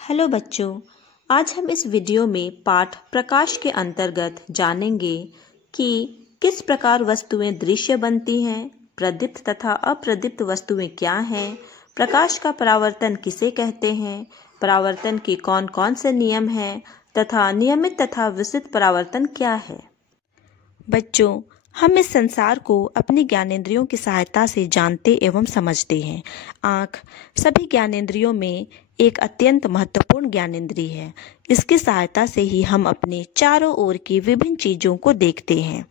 Hello बच्चों, आज हम इस वीडियो में पाठ प्रकाश के अंतर्गत जानेंगे कि किस प्रकार वस्तुएं दृश्य बनती हैं, प्रदीप्त तथा अप्रदीप्त वस्तुएं क्या हैं, प्रकाश का परावर्तन किसे कहते हैं, परावर्तन के कौन कौन से नियम हैं तथा नियमित तथा विशिष्ट परावर्तन क्या है। बच्चों, हम इस संसार को अपनी ज्ञानेंद्रियों की सहायता से जानते एवं समझते हैं। आँख सभी ज्ञानेंद्रियों में एक अत्यंत महत्वपूर्ण ज्ञानेंद्रिय है। इसकी सहायता से ही हम अपने चारों ओर की विभिन्न चीजों को देखते हैं।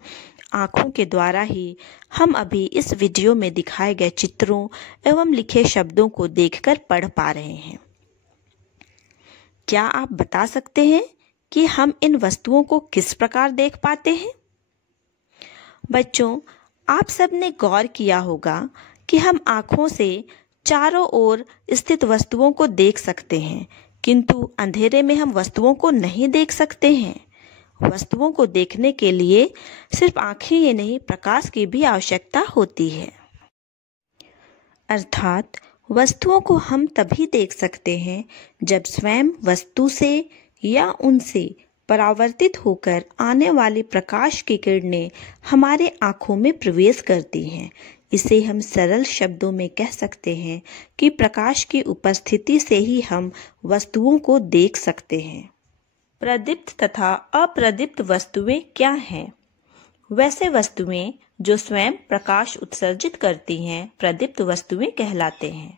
आँखों के द्वारा ही हम अभी इस वीडियो में दिखाए गए चित्रों एवं लिखे शब्दों को देखकर पढ़ पा रहे हैं। क्या आप बता सकते हैं कि हम इन वस्तुओं को किस प्रकार देख पाते हैं? बच्चों, आप सबने गौर किया होगा कि हम आँखों से चारों ओर स्थित वस्तुओं को देख सकते हैं, किंतु अंधेरे में हम वस्तुओं को नहीं देख सकते हैं। वस्तुओं को देखने के लिए सिर्फ आँखें ही नहीं, प्रकाश की भी आवश्यकता होती है। अर्थात वस्तुओं को हम तभी देख सकते हैं जब स्वयं वस्तु से या उनसे परावर्तित होकर आने वाली प्रकाश की किरणें हमारे आँखों में प्रवेश करती हैं। इसे हम सरल शब्दों में कह सकते हैं कि प्रकाश की उपस्थिति से ही हम वस्तुओं को देख सकते हैं। प्रदीप्त तथा अप्रदीप्त वस्तुएं क्या हैं? वैसे वस्तुएं जो स्वयं प्रकाश उत्सर्जित करती हैं प्रदीप्त वस्तुएं कहलाते हैं,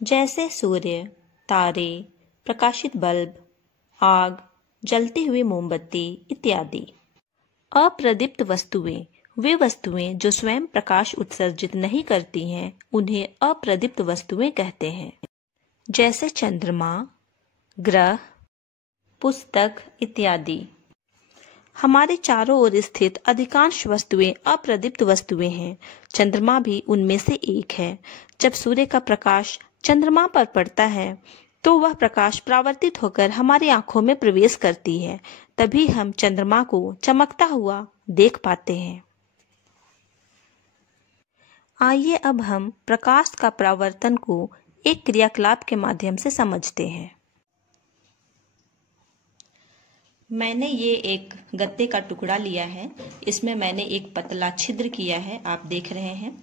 जैसे सूर्य, तारे, प्रकाशित बल्ब, आग, जलती हुई मोमबत्ती इत्यादि। अप्रदीप्त वस्तुएं वे वस्तुएं जो स्वयं प्रकाश उत्सर्जित नहीं करती हैं, उन्हें अप्रदीप्त वस्तुएं कहते हैं, जैसे चंद्रमा, ग्रह, पुस्तक इत्यादि। हमारे चारों ओर स्थित अधिकांश वस्तुएं अप्रदीप्त वस्तुएं हैं। चंद्रमा भी उनमें से एक है। जब सूर्य का प्रकाश चंद्रमा पर पड़ता है तो वह प्रकाश परावर्तित होकर हमारी आंखों में प्रवेश करती है, तभी हम चंद्रमा को चमकता हुआ देख पाते हैं। आइए अब हम प्रकाश का परावर्तन को एक क्रियाकलाप के माध्यम से समझते हैं। मैंने ये एक गत्ते का टुकड़ा लिया है। इसमें मैंने एक पतला छिद्र किया है, आप देख रहे हैं।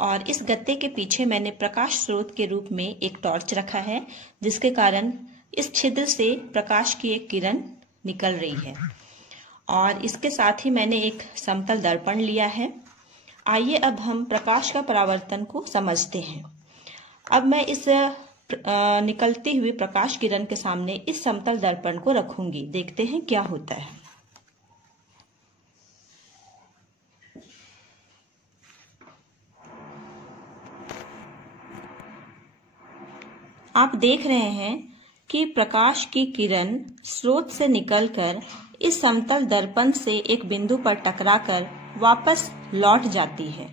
और इस गत्ते के पीछे मैंने प्रकाश स्रोत के रूप में एक टॉर्च रखा है, जिसके कारण इस छिद्र से प्रकाश की एक किरण निकल रही है। और इसके साथ ही मैंने एक समतल दर्पण लिया है। आइए अब हम प्रकाश का परावर्तन को समझते हैं। अब मैं इस निकलती हुई प्रकाश किरण के सामने इस समतल दर्पण को रखूंगी। देखते हैं क्या होता है। आप देख रहे हैं कि प्रकाश की किरण स्रोत से निकलकर इस समतल दर्पण से एक बिंदु पर टकराकर वापस लौट जाती है।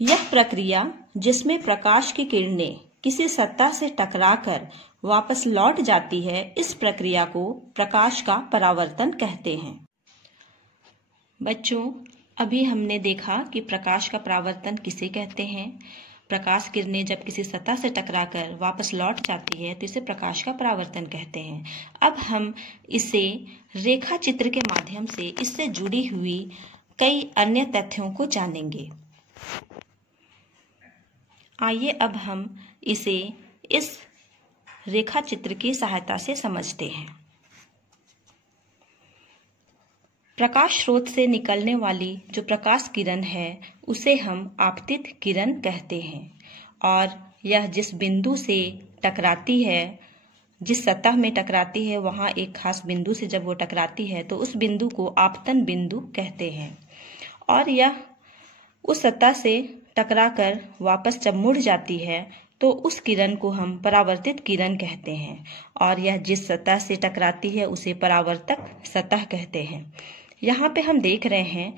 यह प्रक्रिया जिसमें प्रकाश की किरणें किसी सतह से टकराकर वापस लौट जाती है, इस प्रक्रिया को प्रकाश का परावर्तन कहते हैं। बच्चों, अभी हमने देखा कि प्रकाश का परावर्तन किसे कहते हैं। प्रकाश किरणें जब किसी सतह से टकराकर वापस लौट जाती है तो इसे प्रकाश का परावर्तन कहते हैं। अब हम इसे रेखा चित्र के माध्यम से इससे जुड़ी हुई कई अन्य तथ्यों को जानेंगे। आइए अब हम इसे इस रेखा चित्र की सहायता से समझते हैं। प्रकाश स्रोत से निकलने वाली जो प्रकाश किरण है उसे हम आपतित किरण कहते हैं, और यह जिस बिंदु से टकराती है, जिस सतह में टकराती है, वहां एक खास बिंदु से जब वो टकराती है तो उस बिंदु को आपतन बिंदु कहते हैं। और यह उस सतह से टकराकर वापस जब मुड़ जाती है तो उस किरण को हम परावर्तित किरण कहते हैं, और यह जिस सतह से टकराती है उसे परावर्तक सतह कहते हैं। यहाँ पे हम देख रहे हैं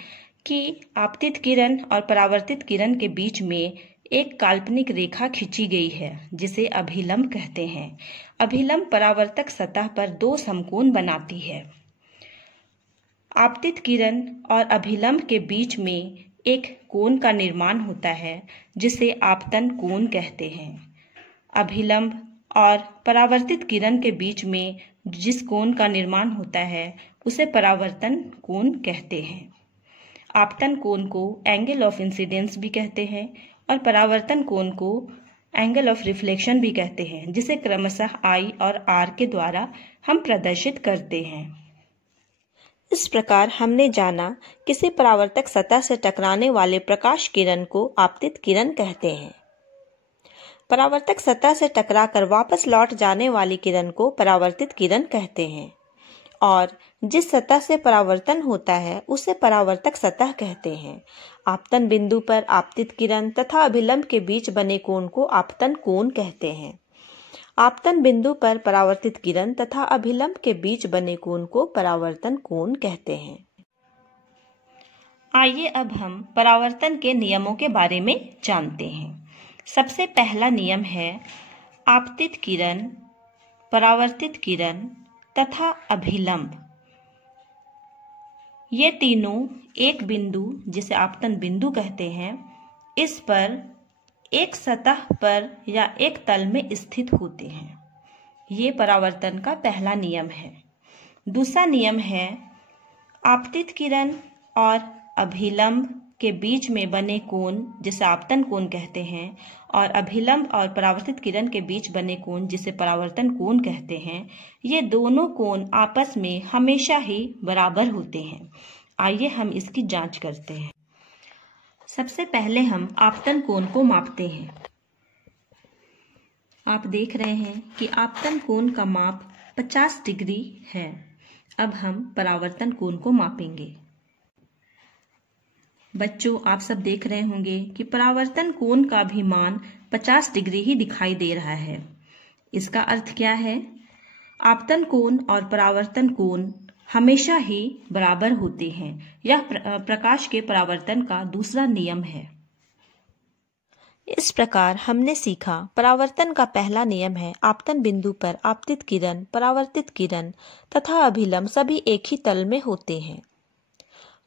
कि आपतित किरण और परावर्तित किरण के बीच में एक काल्पनिक रेखा खींची गई है, जिसे अभिलंब कहते हैं। अभिलंब परावर्तक सतह पर दो समकोण बनाती है। आपतित किरण और अभिलंब के बीच में एक कोण का निर्माण होता है, जिसे आपतन कोण कहते हैं। अभिलंब और परावर्तित किरण के बीच में जिस कोण का निर्माण होता है उसे परावर्तन कोण कहते हैं। आपतन कोण को एंगल ऑफ इंसिडेंस भी कहते हैं और परावर्तन कोण को एंगल ऑफ रिफ्लेक्शन भी कहते हैं, जिसे क्रमशः I और R के द्वारा हम प्रदर्शित करते हैं। इस प्रकार हमने जाना किसी परावर्तक सतह से टकराने वाले प्रकाश किरण को आपतित किरण कहते हैं। परावर्तक सतह से टकराकर वापस लौट जाने वाली किरण को परावर्तित किरण कहते हैं और जिस सतह से परावर्तन होता है उसे परावर्तक सतह कहते हैं। आपतन बिंदु पर आपतित किरण तथा अभिलंब के बीच बने कोण को आपतन कोण कहते हैं। आपतन बिंदु पर परावर्तित किरण तथा अभिलंब के बीच बने कोण को परावर्तन कोण कहते हैं। आइए अब हम परावर्तन के नियमों के बारे में जानते हैं। सबसे पहला नियम है आपतित किरण, परावर्तित किरण तथा अभिलंब। ये तीनों एक बिंदु जिसे आपतन बिंदु कहते हैं, इस पर एक सतह पर या एक तल में स्थित होते हैं। ये परावर्तन का पहला नियम है। दूसरा नियम है आपतित किरण और अभिलंब के बीच में बने कोण जिसे आपतन कोण कहते हैं और अभिलंब और परावर्तित किरण के बीच बने कोण जिसे परावर्तन कोण कहते हैं, ये दोनों कोण आपस में हमेशा ही बराबर होते हैं। आइए हम इसकी जांच करते हैं। सबसे पहले हम आपतन कोण को मापते हैं। आप देख रहे हैं कि आपतन कोण का माप 50 डिग्री है। अब हम परावर्तन कोण को मापेंगे। बच्चों, आप सब देख रहे होंगे कि परावर्तन कोण का भी मान 50 डिग्री ही दिखाई दे रहा है। इसका अर्थ क्या है? आपतन कोण और परावर्तन कोण हमेशा ही बराबर होते हैं। यह प्रकाश के परावर्तन का दूसरा नियम है। इस प्रकार हमने सीखा परावर्तन का पहला नियम है आपतन बिंदु पर आपतित किरण, परावर्तित किरण तथा अभिलंब सभी एक ही तल में होते हैं।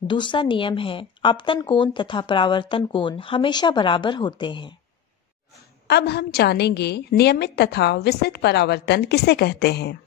दूसरा नियम है आपतन कोण तथा परावर्तन कोण हमेशा बराबर होते हैं। अब हम जानेंगे नियमित तथा विसरित परावर्तन किसे कहते हैं।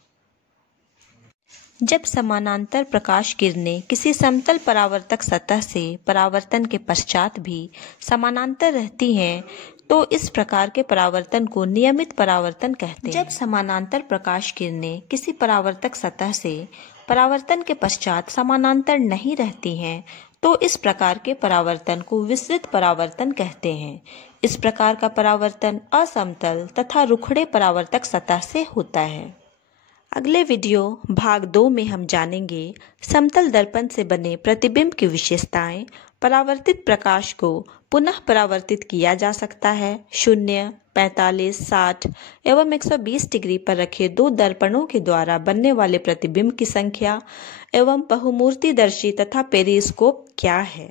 जब समानांतर प्रकाश किरणें किसी समतल परावर्तक सतह से परावर्तन के पश्चात भी समानांतर रहती हैं तो इस प्रकार के परावर्तन को नियमित परावर्तन कहते हैं। जब समानांतर प्रकाश किरणें किसी परावर्तक सतह से परावर्तन के पश्चात समानांतर नहीं रहती हैं तो इस प्रकार के परावर्तन को विसरित परावर्तन कहते हैं। इस प्रकार का परावर्तन असमतल तथा रुखड़े परावर्तक सतह से होता है। अगले वीडियो भाग 2 में हम जानेंगे समतल दर्पण से बने प्रतिबिंब की विशेषताएं। परावर्तित प्रकाश को पुनः परावर्तित किया जा सकता है। 0, 45, 60 एवं 120 डिग्री पर रखे 2 दर्पणों के द्वारा बनने वाले प्रतिबिंब की संख्या एवं बहुमूर्तिदर्शी तथा पेरिस्कोप क्या है।